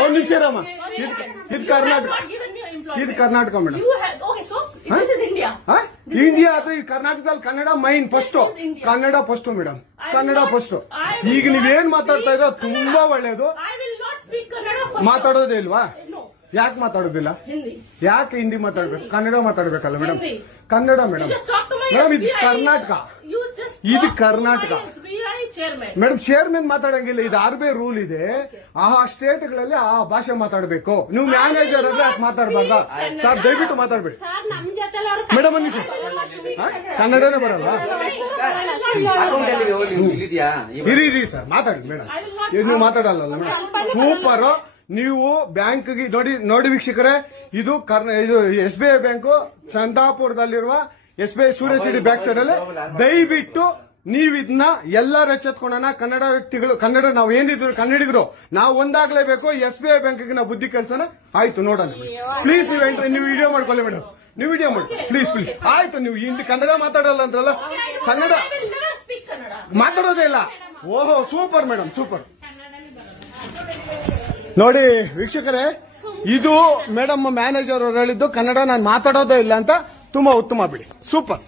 ಒಂದು ನಿಮಿಷ ರಾಮ, ಇದು ಕರ್ನಾಟಕ, ಇದು ಕರ್ನಾಟಕ ಮೇಡಮ್. ಇಂಡಿಯಾ ಅಥವಾ ಈ ಕರ್ನಾಟಕದಲ್ಲಿ Kannada main first, Kannada first madam, Kannada first. ಈಗ ನೀವೇನ್ ಮಾತಾಡ್ತಾ ಇರೋ ತುಂಬಾ ಒಳ್ಳೇದು. ಮಾತಾಡೋದೇ ಇಲ್ವಾ? ಯಾಕೆ ಮಾತಾಡೋದಿಲ್ಲ? ಯಾಕೆ ಹಿಂದಿ ಮಾತಾಡ್ಬೇಕು? ಕನ್ನಡ ಮಾತಾಡ್ಬೇಕಲ್ಲ ಮೇಡಮ್? ಕನ್ನಡ ಮೇಡಮ್. ಮೇಡಮ್ ಇದು ಕರ್ನಾಟಕ, ಇದು ಕರ್ನಾಟಕ ಮೇಡಮ್. ಚೇರ್ಮನ್ ಮಾತಾಡಂಗಿಲ್ಲ, ಇದು RBI ರೂಲ್ ಇದೆ. ಆ ಸ್ಟೇಟ್ಗಳಲ್ಲಿ ಆ ಭಾಷೆ ಮಾತಾಡಬೇಕು. ನೀವು ಮ್ಯಾನೇಜರ್ ಆದ್ರೆ ಯಾಕೆ ಮಾತಾಡಬಾರ್ದ ಸರ್? ದಯವಿಟ್ಟು ಮಾತಾಡ್ಬೇಕು ಮೇಡಮ್. ಒಂದು ನಿಮಿಷ, ಕನ್ನಡನೇ ಬರಲ್ಲ? ಇರಿ ಸರ್, ಮಾತಾಡಿ ಮೇಡಮ್. ನೀವು ಮಾತಾಡಲ್ಲ ಮೇಡಮ್? ಸೂಪರ್. ನೀವು ಬ್ಯಾಂಕ್ಗೆ ನೋಡಿ ವೀಕ್ಷಕರೇ, ಇದು SBI ಬ್ಯಾಂಕು ಚಂದಾಪುರದಲ್ಲಿರುವ SBI ಸೂರ್ಯ ಸಿಟಿ ಬ್ಯಾಕ್ ಸೈಡ್ ಅಲ್ಲಿ. ದಯವಿಟ್ಟು ನೀವು ಇದನ್ನ ಎಲ್ಲರೂ ಎಚ್ಚೆತ್ಕೊಳ್ಳೋಣ. ಕನ್ನಡ ವ್ಯಕ್ತಿಗಳು, ಕನ್ನಡ ನಾವು ಏನಿದ್ರು ಕನ್ನಡಿಗರು, ನಾವು ಒಂದಾಗ್ಲೇಬೇಕು. SBI ಬ್ಯಾಂಕ್ಗೆ ನಾವು ಬುದ್ಧಿ ಕಲ್ಸೋಣ. ಆಯ್ತು, ನೋಡೋಣ ಪ್ಲೀಸ್. ನೀವು ವಿಡಿಯೋ ಮಾಡ್ಕೊಳ್ಳಿ ಮೇಡಮ್, ನೀವು ವಿಡಿಯೋ ಮಾಡಿ ಪ್ಲೀಸ್. ಆಯ್ತು, ನೀವು ಹಿಂದಿ ಕನ್ನಡ ಮಾತಾಡಲ್ಲ ಅಂದ್ರಲ್ಲ? ಕನ್ನಡ ಮಾತಾಡೋದೇ ಇಲ್ಲ. ಓಹೋ, ಸೂಪರ್ ಮೇಡಮ್, ಸೂಪರ್. ನೋಡಿ ವೀಕ್ಷಕರೇ, ಇದು ಮೇಡಮ್ ಮ್ಯಾನೇಜರ್ ಅವರು ಹೇಳಿದ್ದು ಕನ್ನಡ ನಾನು ಮಾತಾಡೋದೇ ಇಲ್ಲ ಅಂತ. ತುಂಬಾ ಉತ್ತಮ ಬಿಡಿ, ಸೂಪರ್.